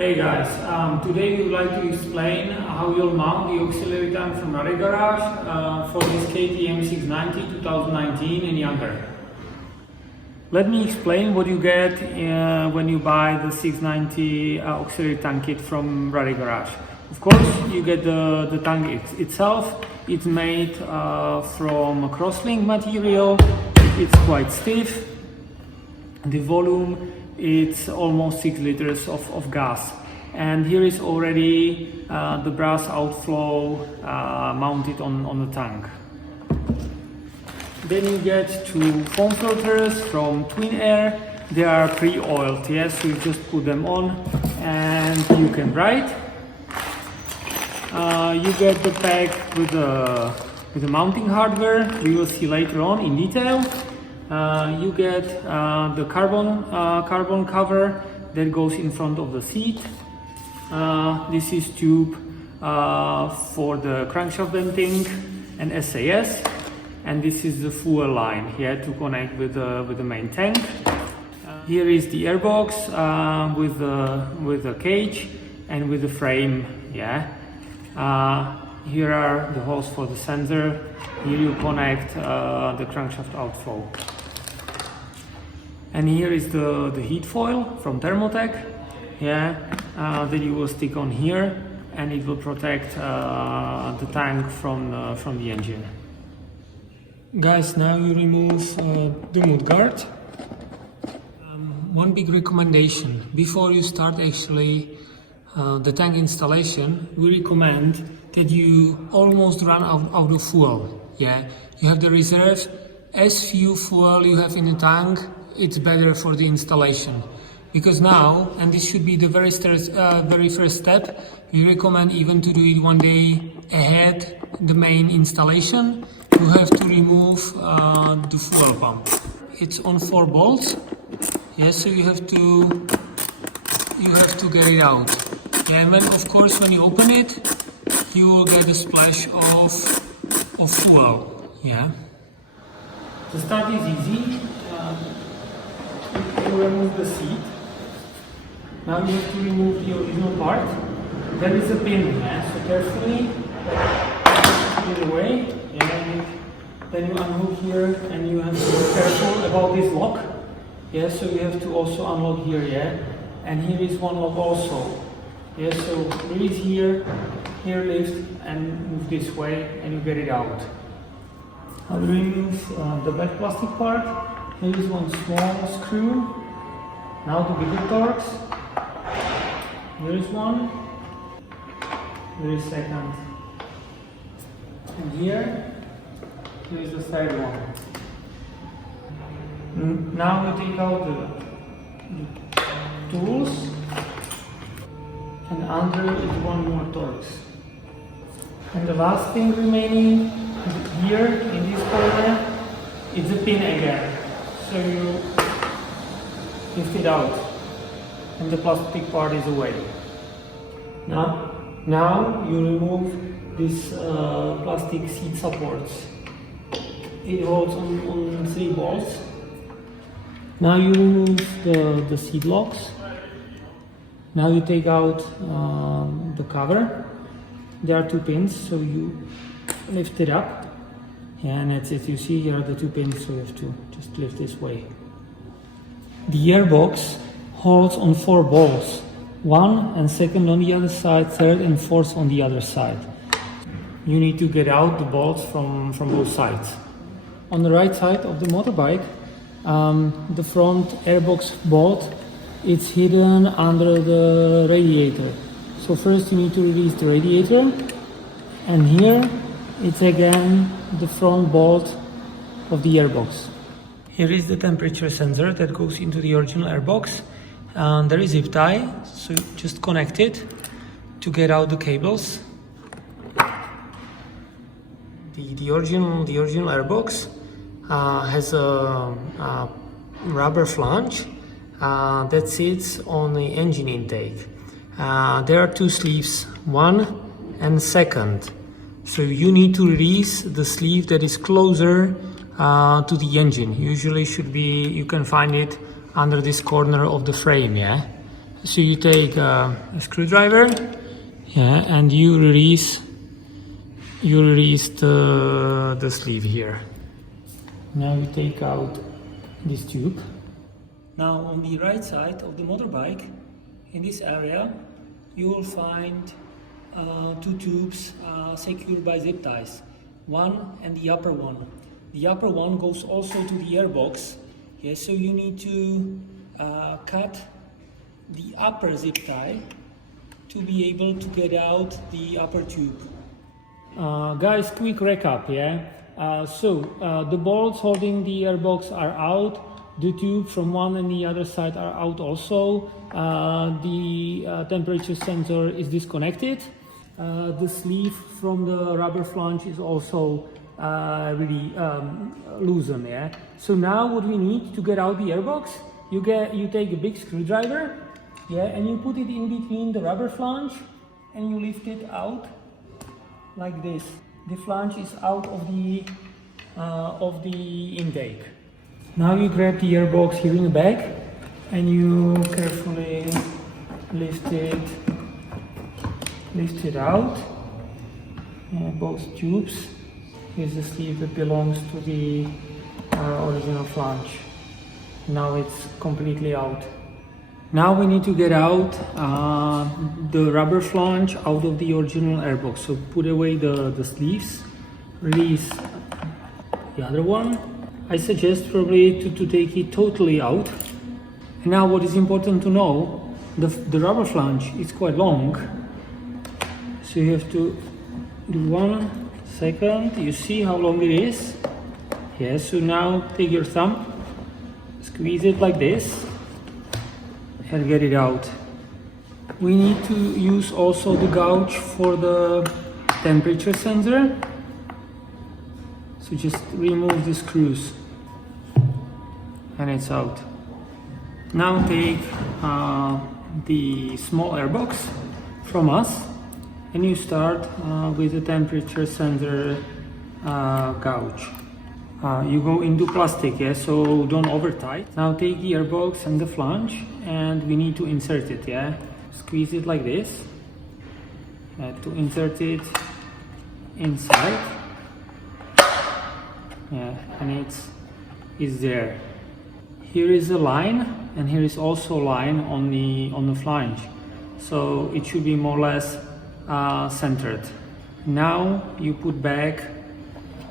Hey guys, today we would like to explain how you'll mount the auxiliary tank from RADE garage for this KTM 690 2019 and younger. Let me explain what you get when you buy the 690 auxiliary tank kit from RADE garage. Of course, you get the tank itself. It's made from a crosslink material. It's quite stiff. The volume, it's almost 6 liters of gas, and here is already the brass outflow mounted on the tank. Then you get two foam filters from Twin Air. They are pre-oiled, yes, so you just put them on and you can ride. You get the pack with the mounting hardware. We will see later on in detail. You get the carbon cover that goes in front of the seat. This is tube for the crankshaft venting and SAS, and this is the fuel line here to connect with the main tank. Here is the airbox with the cage and with the frame. Yeah. Here are the holes for the sensor. Here you connect the crankshaft outflow. And here is the heat foil from Thermotech, yeah, that you will stick on here, and it will protect the tank from the engine. Guys, now you remove the mud guard. One big recommendation: before you start actually the tank installation, we recommend that you almost run out of fuel. Yeah, you have the reserve. As few fuel you have in the tank, it's better for the installation, because now, and this should be the very first step, we recommend even to do it 1 day ahead the main installation. You have to remove the fuel pump. It's on 4 bolts. Yes, so you have to get it out. And when, of course, when you open it, you will get a splash of fuel. Yeah. The start is easy. You remove the seat. Now you have to remove the original part. There is a pin, yeah? So carefully put it away. And then you unhook here, and you have to be careful about this lock. Yeah, so you have to also unlock here, yeah? And here is one lock also. Yeah, so release here, here lift, and move this way, and you get it out. Now we remove the black plastic part. Here is one small screw. Now the bigger Torx. Here is one. Here is second. And here is the third one. Now we take out the tools, and under is one more Torx. And the last thing remaining here in this corner is a pin again. So you lift it out, and the plastic part is away. Now you remove these plastic seat supports. It holds on 3 bolts. Now you remove the seat locks. Now you take out the cover. There are 2 pins, so you lift it up. And that's it. You see here are the 2 pins, so you have to just lift this way. The airbox holds on 4 bolts. 1 and 2nd on the other side, 3rd and 4th on the other side. You need to get out the bolts from both sides. On the right side of the motorbike, the front airbox bolt, it's hidden under the radiator. So first you need to release the radiator, and here it's again the front bolt of the airbox. Here is the temperature sensor that goes into the original airbox. There is zip tie, so just connect it to get out the cables. The original airbox has a rubber flange that sits on the engine intake. There are 2 sleeves, 1 and 2nd. So you need to release the sleeve that is closer to the engine. Usually should be, you can find it under this corner of the frame, yeah? So you take a screwdriver, yeah, and you release the sleeve here. Now you take out this tube. Now on the right side of the motorbike, in this area, you will find two tubes secured by zip ties. One and the upper one. The upper one goes also to the airbox. Yeah, so you need to cut the upper zip tie to be able to get out the upper tube. Guys, quick recap, yeah? The bolts holding the airbox are out. The tube from one and the other side are out also. The temperature sensor is disconnected. The sleeve from the rubber flange is also really loosened, yeah? So now what we need to get out the airbox, you take a big screwdriver, yeah, and you put it in between the rubber flange and you lift it out like this. The flange is out of the intake. Now you grab the airbox here in the back and you carefully lift it out. Both tubes. Here's the sleeve that belongs to the original flange. Now it's completely out. Now we need to get out the rubber flange out of the original airbox. So put away the sleeves, release the other one. I suggest probably to take it totally out. And now what is important to know, the rubber flange is quite long. So you have to do 1 second. You see how long it is? Yes, so now take your thumb, squeeze it like this and get it out. We need to use also the gouge for the temperature sensor. So just remove the screws and it's out. Now take the small airbox from us and you start with the temperature sensor gouge. You go into plastic, yeah, so don't over tight. Now take the airbox and the flange and we need to insert it, yeah. Squeeze it like this to insert it inside. Yeah, and it's there. Here is a line and here is also a line on the flange. So it should be more or less centered. Now you put back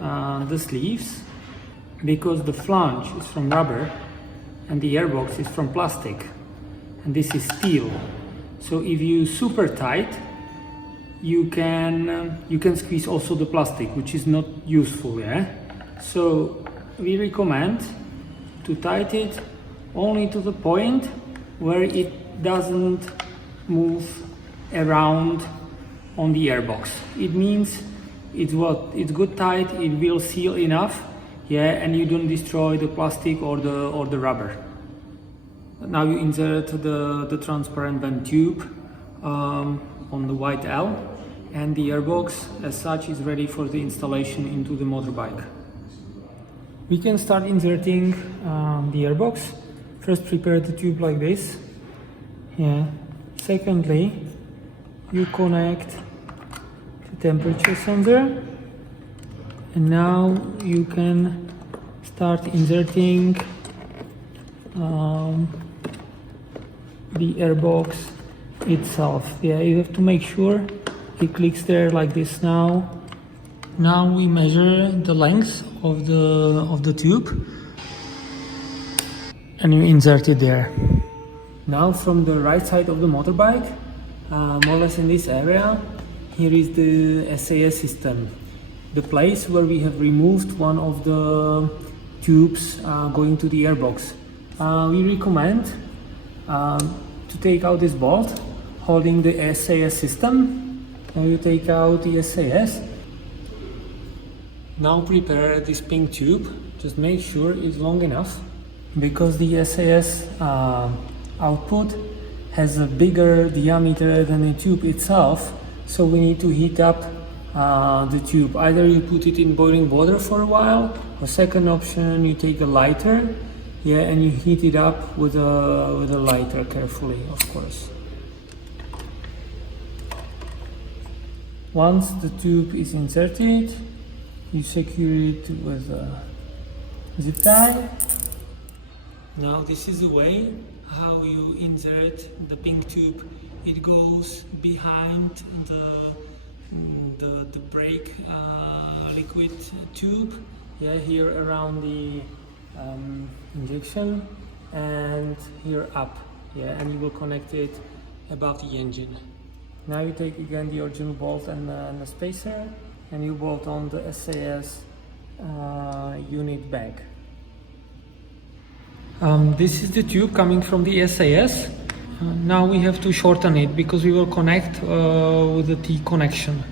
the sleeves, because the flange is from rubber and the airbox is from plastic and this is steel. So if you super tight, you can squeeze also the plastic, which is not useful, yeah. So we recommend to tighten it only to the point where it doesn't move around on the airbox. It means it's good tight, it will seal enough, yeah, and you don't destroy the plastic or the rubber. Now you insert the transparent vent tube on the white L, and the airbox as such is ready for the installation into the motorbike. We can start inserting the airbox. First prepare the tube like this, yeah. Secondly, you connect the temperature sensor and now you can start inserting the airbox itself. Yeah, you have to make sure it clicks there like this. Now we measure the length of the tube and you insert it there. Now from the right side of the motorbike, more or less in this area, here is the SAS system, the place where we have removed one of the tubes going to the airbox. We recommend to take out this bolt holding the SAS system. Now you take out the SAS. Now prepare this pink tube. Just make sure it's long enough, because the SAS output has a bigger diameter than the tube itself, so we need to heat up the tube. Either you put it in boiling water for a while, or second option, you take a lighter Yeah, and you heat it up with a lighter carefully, of course. Once the tube is inserted, you secure it with a zip tie. Now this is the way how you insert the pink tube. It goes behind the brake liquid tube. Yeah, here around the injection, and here up. Yeah, and you will connect it above the engine. Now you take again the original bolt and the spacer, and you bolt on the SAS unit back. This is the tube coming from the SAS. Now we have to shorten it because we will connect with the T connection.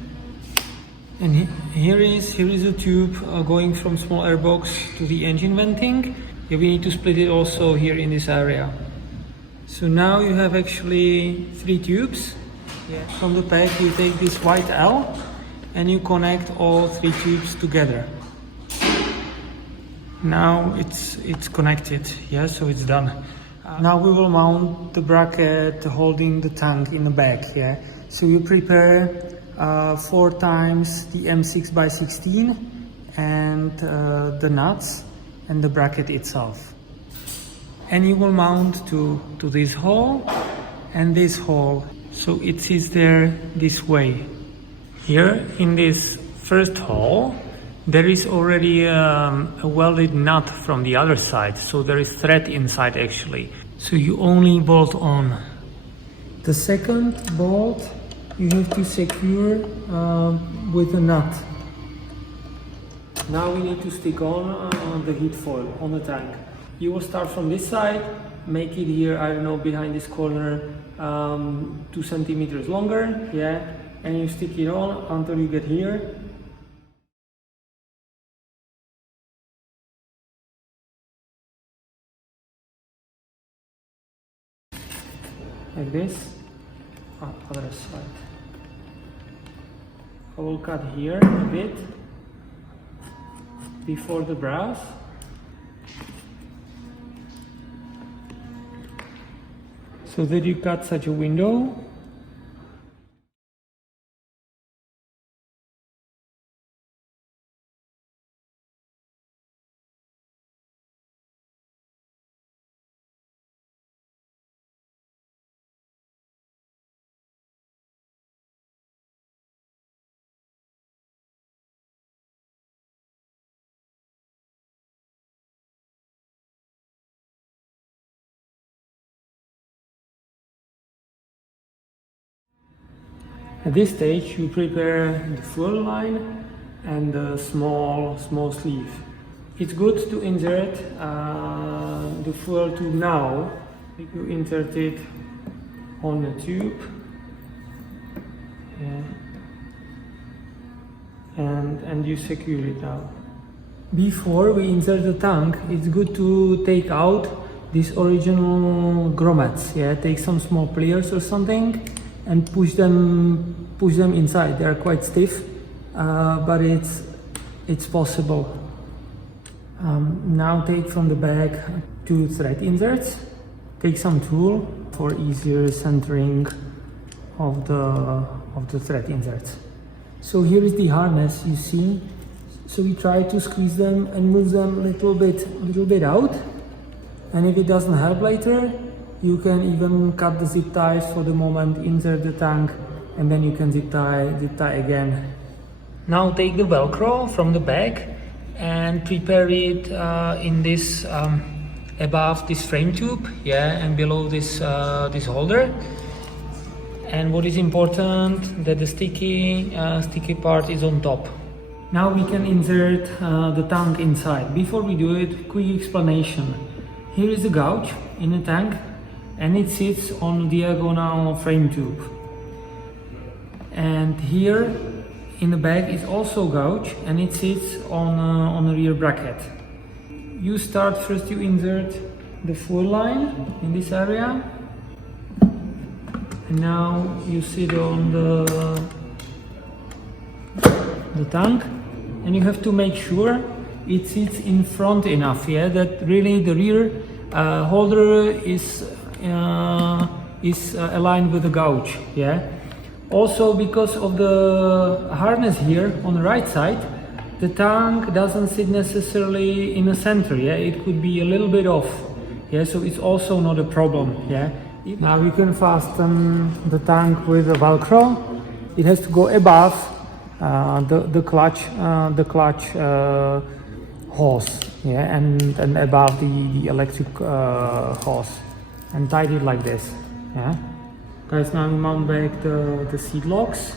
And here is a tube going from small airbox to the engine venting. Yeah, we need to split it also here in this area. So now you have actually 3 tubes. Yeah. From the back you take this white L and you connect all 3 tubes together. Now it's connected, yeah, so it's done. Now we will mount the bracket holding the tank in the back, yeah. So you prepare 4 times the M6x16 and the nuts and the bracket itself. And you will mount to this hole and this hole. So it sits there this way. Here in this first hole, there is already a welded nut from the other side, so there is thread inside actually. So you only bolt on. The second bolt you have to secure with a nut. Now we need to stick on the heat foil on the tank. You will start from this side, make it here, I don't know, behind this corner 2 centimeters longer, yeah, and you stick it on until you get here. Like this. Other side. I will cut here a bit before the brass. So that you cut such a window. At this stage you prepare the fuel line and the small sleeve. It's good to insert the fuel tube now. You insert it on the tube, yeah. and you secure it now. Before we insert the tank, it's good to take out these original grommets. Yeah, take some small pliers or something and push them inside. They are quite stiff, but it's possible. Now take from the back 2 thread inserts. Take some tool for easier centering of the thread inserts. So here is the harness, you see. So we try to squeeze them and move them a little bit out. And if it doesn't help later, you can even cut the zip ties for the moment, insert the tank, and then you can zip tie again. Now take the Velcro from the back and prepare it in this above this frame tube, yeah, and below this this holder. And what is important, that the sticky part is on top. Now we can insert the tank inside. Before we do it, quick explanation. Here is the gouge in the tank, and it sits on diagonal frame tube. And here in the back is also gouge, and it sits on a rear bracket. You start first, you insert the fuel line in this area, and now you sit on the tank, and you have to make sure it sits in front enough, yeah, that really the rear holder is aligned with the gouge, yeah. Also, because of the harness here on the right side, the tank doesn't sit necessarily in the center, yeah, it could be a little bit off, yeah, so it's also not a problem, yeah. Now you can fasten the tank with a Velcro. It has to go above the clutch hose, yeah, and above the electric hose, and tied it like this, yeah. Guys, now we mount back the seat locks.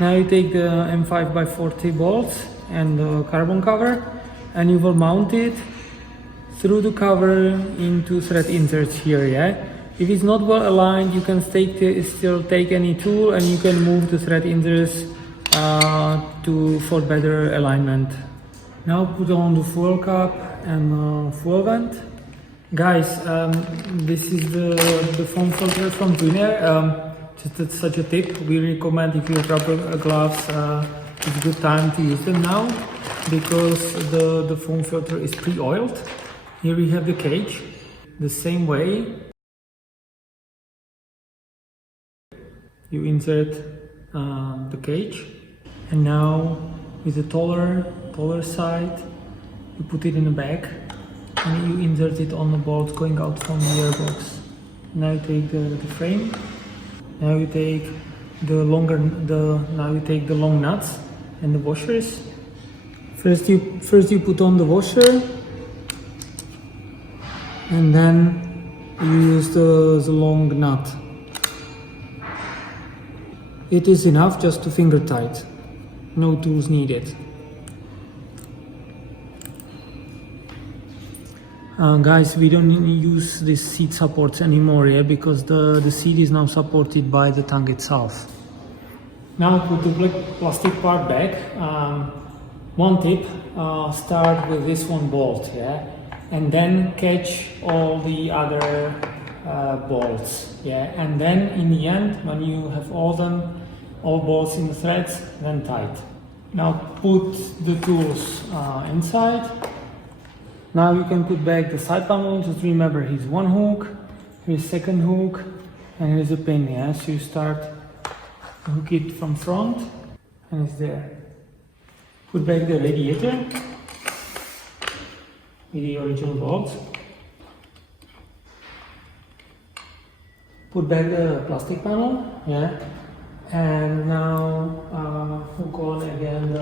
Now you take the M5x40 bolts and the carbon cover, and you will mount it through the cover into thread inserts here, yeah. If it's not well aligned, you can still take any tool and you can move the thread inserts for better alignment. Now put on the fuel cap and fuel vent. Guys, this is the foam filter from Junior. Just such a tip, we recommend if you have rubber gloves, it's a good time to use them now, because the foam filter is pre-oiled. Here we have the cage, the same way. You insert the cage, and now with the taller side, you put it in the back, and you insert it on the bolt going out from the gearbox. Now you take the frame. Now you take the long nuts and the washers. First you put on the washer, and then you use the long nut. It is enough just to finger tight. No tools needed. Guys, we don't use these seat supports anymore, yeah, because the seat is now supported by the tank itself. Now put the black plastic part back. One tip, start with this one bolt, yeah, and then catch all the other bolts, yeah, and then in the end, when you have all bolts in the threads, then tight. Now put the tools inside. Now you can put back the side panel. Just remember, here's one hook, here's second hook, and here's a pin, yeah? So you start to hook it from front, and it's there. Put back the radiator with the original bolts. Put back the plastic panel, yeah? And now hook on again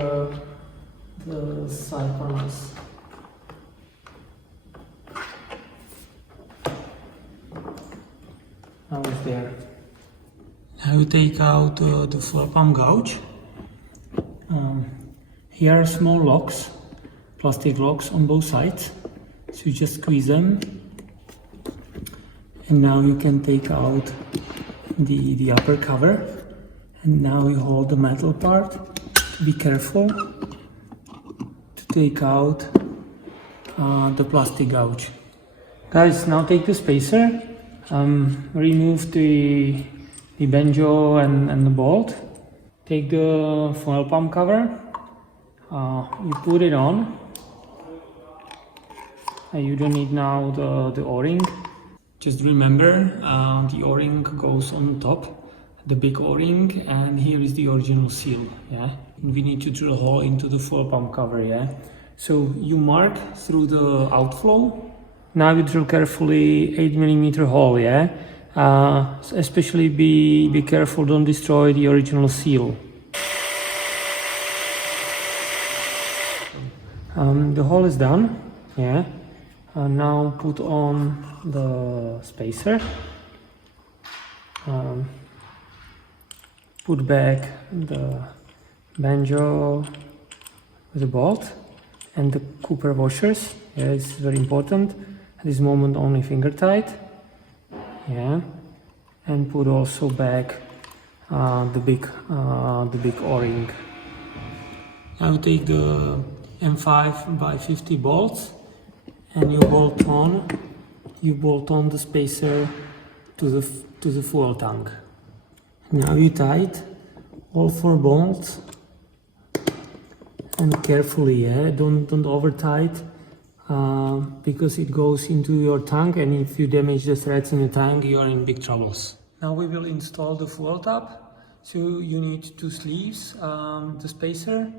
the side panels. Now it's there. Now you take out the fuel pump gouge. Here are small locks, plastic locks on both sides. So you just squeeze them. And now you can take out the upper cover. And now you hold the metal part. Be careful to take out the plastic gouge. Guys, now take the spacer. Remove the banjo and the bolt. Take the fuel pump cover. You put it on. You don't need now the O-ring. Just remember, the O-ring goes on top, the big O-ring, and here is the original seal. Yeah, and we need to drill a hole into the fuel pump cover. Yeah, so you mark through the outflow. Now you drill carefully 8mm hole, yeah? Especially be careful, don't destroy the original seal. The hole is done, yeah? Now put on the spacer. Put back the banjo with the bolt and the Cooper washers. Yeah, it's very important. At this moment only finger tight, yeah, and put also back the big O-ring. Now take the M5x50 bolts and you bolt on the spacer to the fuel tank. Now you tight all 4 bolts and carefully, don't over tight, because it goes into your tank, and if you damage the threads in the tank, you are in big troubles. Now we will install the fuel tap. So you need two sleeves, the spacer.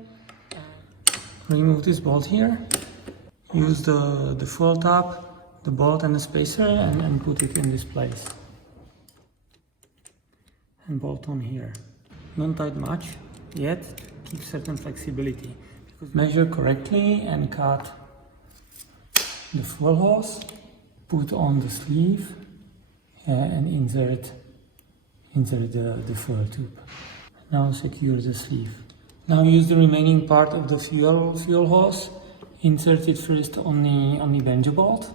Remove this bolt here. Use the fuel tap, the bolt and the spacer, and put it in this place. And bolt on here. Don't tight much yet, keep certain flexibility. Measure correctly and cut the fuel hose, put on the sleeve, and insert the fuel tube. Now secure the sleeve. Now use the remaining part of the fuel hose, insert it first on the banjo bolt.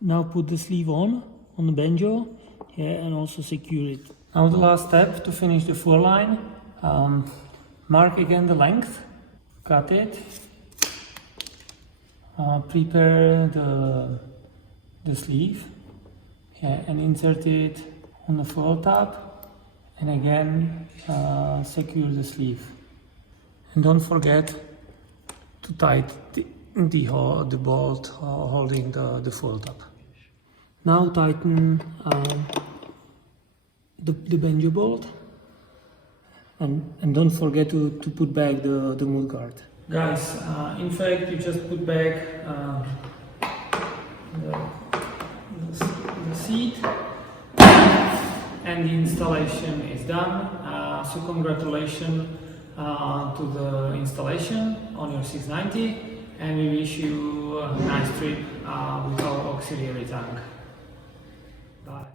Now put the sleeve on the banjo, and also secure it. Now the last step to finish the fuel line. Mark again the length, cut it, prepare the sleeve, and insert it on the fuel tap, and again secure the sleeve. And don't forget to tighten the bolt holding the fuel tap. Now tighten the banjo bolt, and don't forget to put back the mud guard. Guys, in fact, you just put back the seat, and the installation is done. So congratulations to the installation on your 690, and we wish you a nice trip with our auxiliary tank. Bye.